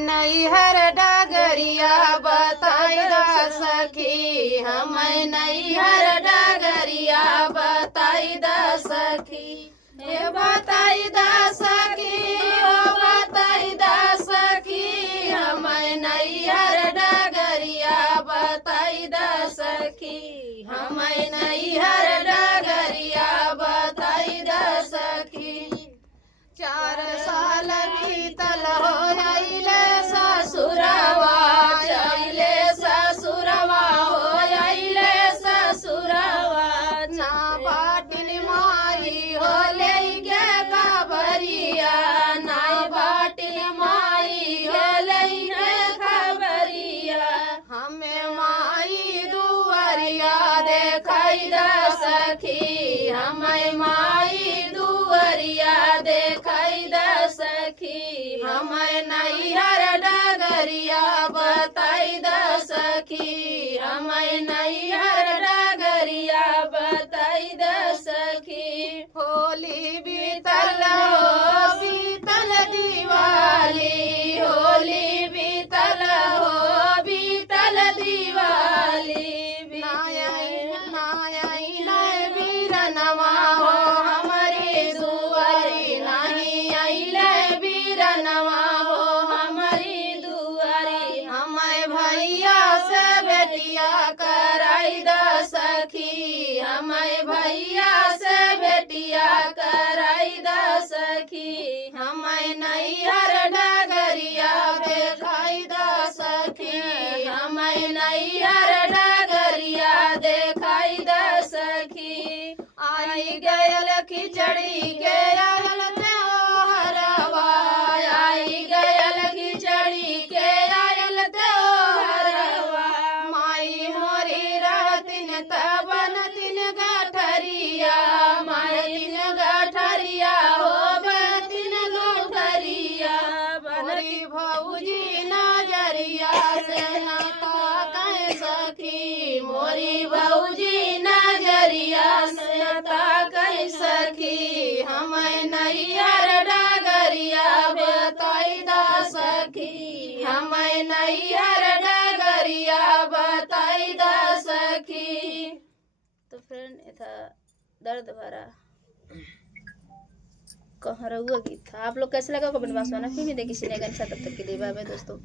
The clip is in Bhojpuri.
नैहर डगरिया बताई दा सखी, हमें नैहर डगरिया बताई दा सखी, हे बताई दा सखी, ओ बताई दा सखी, हमें नैहर डगरिया बताई दा सखी, हमें नैहर डगरिया बताई दा सखी। 4 साल बीतल हो आइले ससुरवा, आइले ससुरवा हो आइले ससुरवा, ना बाटिन माई हो लेके खबरिया, ना बाटिन माई हो लेके खबरिया, हमें माई दुआरिया देखाई दा सखी, हमें माई दुआरिया देखाई दा सखी, हमें नैहर डगरिया बताई दा सखी, हमें नैहर डगरिया बताई दा सखी। होली बीतल हो बीतल दिवाली, होली बीतल हो बीतल दिवाली, बीरनवा हो हमारी दुआरी, नहीं आइले बीरनवा हो हमारी दुआरी, हमें भैया से बेटिया कराई दा सखी, हमें भैया से बेटिया कराई दा सखी, हमें नैहर डगरिया देखाई दा सखी, हमें नैहर डगरिया देखाई दा सखी। आई गयल खिचड़ी के आयल त्योहरवा, आई गयल खिचड़ी के आयल त्योहरवा, माई मोरी रहतिन तब बनतिन गठरिया, माई दिन गठरिया हो बनतिन गठरिया, मोरी भौजी नजरिया से नाता कह सखी, मोरी भौजी नजरिया से नाता कह सखी, हमें नैहर डगरिया बताई दा सखी, हमें नैहर डगरिया बताई दा सखी। तो फ्रेंड ये था दर्द भरा कहरुआ गीत था। आप लोग कैसे लगा कमेंट बॉक्स में ना, फिर भी देखिए सिनेगन। तब तक के लिए बाय बाय दोस्तों।